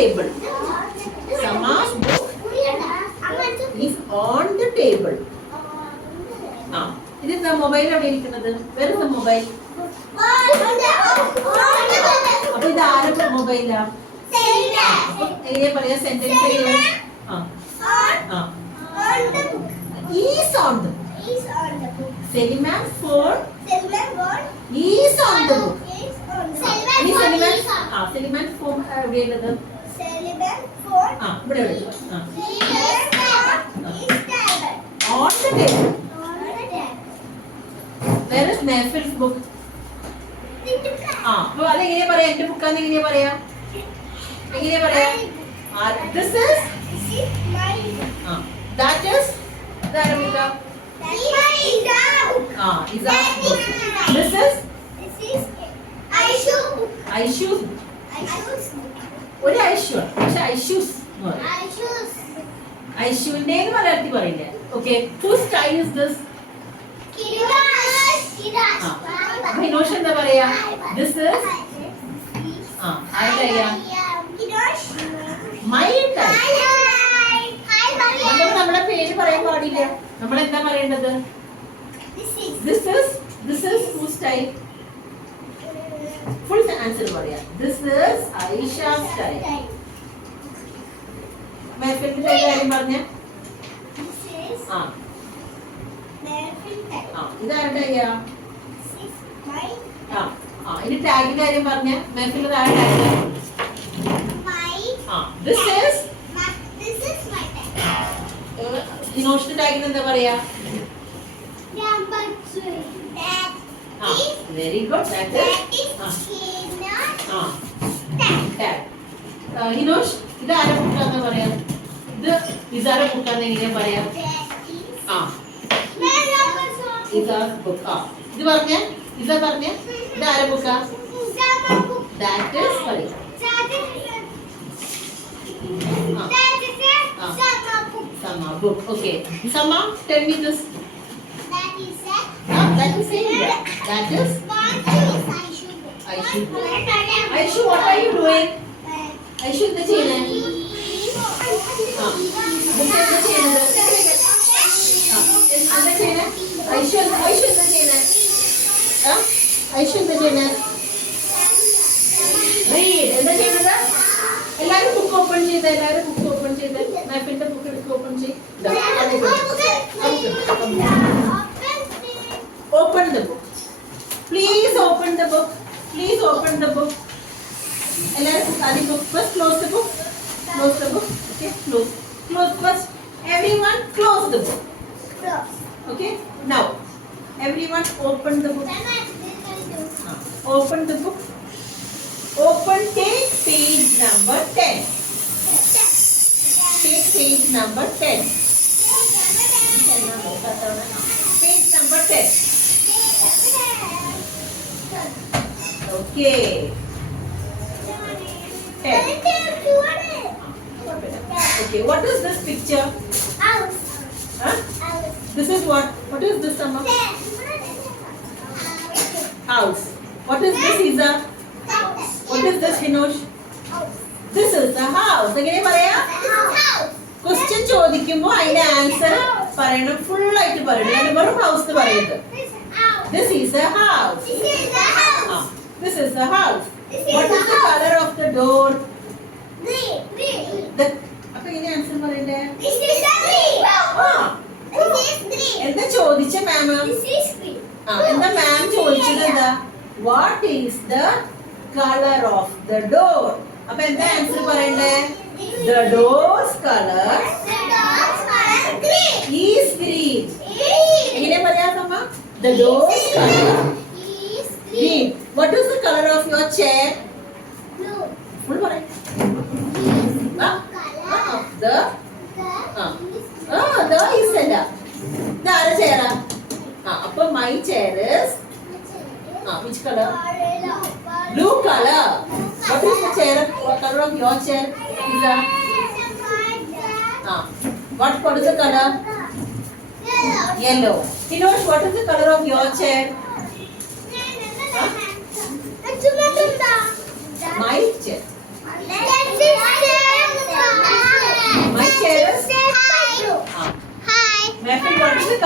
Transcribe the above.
table. Sama's book is on the table. This is the mobile. Where is the mobile? What is the mobile? Sentence. Is on the book. Selim's phone is on the book. Selim's phone. On the table. Where is Mehfil's book? അപ്പോൾ അതെങ്ങനെയാ പറയാ? എന്റെ ബുക്കാന്ന് എങ്ങനെയാ പറയാ? This is that is ഇതാരുടെ ബുക്കാ? Iza's book. This is Aishu's book. ഒരു ഐഷു പക്ഷെ ഐഷൂസ് ഐഷുവിന്റെ മലയാളത്തിൽ പറയില്ല. Okay, whose style is this? ഹിനോഷ് എന്താ പറയാ? This is my style. നമ്മുടെ പേര് പറയാൻ പാടില്ല. നമ്മൾ എന്താ പറയേണ്ടത്? This is whose style? Full answer പറയാ. This is Aisha's style. മേഫിലിന്റെ കാര്യം പറഞ്ഞ ഇതാരുടെ ഇനി ടാഗിന്റെ കാര്യം പറഞ്ഞ മേഫിൽ ടാഗ്. This is ഹിനോഷിന്റെ ടാഗിന് എന്താ പറയാ? Very good. That is tag. ഹിനോഷ് ഇത് ആരെ ബുക്കാന്ന് പറയാ? ഇത് ഇസാരെ ബുക്കാന്ന് എങ്ങനെയാ പറയാ? Iza's book. ഇത് പറഞ്ഞ ഇതാ പറഞ്ഞ ഇത് ആരെ ബുക്കാ? That is പറയാ. Sama book. Okay. Sama, tell me this. That is it. That is Aishu. Aishu, what are you doing? Aishu, the chain. Aishu, the chain. Read. എല്ലാരും ബുക്ക് ഓപ്പൺ ചെയ്ത് മാപ്പിന്റെ ബുക്ക് എടുത്ത് ഓപ്പൺ ചെയ്ത് open the book. Please open the book. എല്ലാരും ആദ്യം book first close the book. Okay, close first. Everyone close the book. Okay, now everyone open the book. Open the book. Take page number 10. Take page number 10. Page number 10. Okay. 10. Okay, what is this picture? House. Huh? House. This is what? What is this, Amma? House. What is this, Iza? What is this, Hinosh? This is the house. എങ്ങനെ പറയാ? ക്വസ്റ്റ്യൻ ചോദിക്കുമ്പോൾ അതിന്റെ ആൻസർ പറയണം, ഫുൾ ആയിട്ട് പറയണം. ഞാൻ വെറും ഹൗസ് പറയരുത്. This is a house. This is the house. What is the color of the door? Green. അപ്പൊ എങ്ങനെ ആൻസർ പറയണ്ടേ? This is green. This is green. എന്താ ചോദിച്ച മാം? This is green. എന്താ മാം ചോദിച്ചത്? എന്താ? What is the color of the door? അപ്പൊ എന്താ ആൻസർ പറയണ്ടേ? The door's color is green. എങ്ങനെ പറയാത്തമ്മ? The door's color is green. What is the color of your chair? blue. Full പറയ്. The is അല്ല. ഇതാരുടെ ചെയറാ? അപ്പൊ my chair is which color? Blue color. What is the chair? What color of your chair? Is what is the color? Yellow. Hinosh, what is the color of your chair? My chair.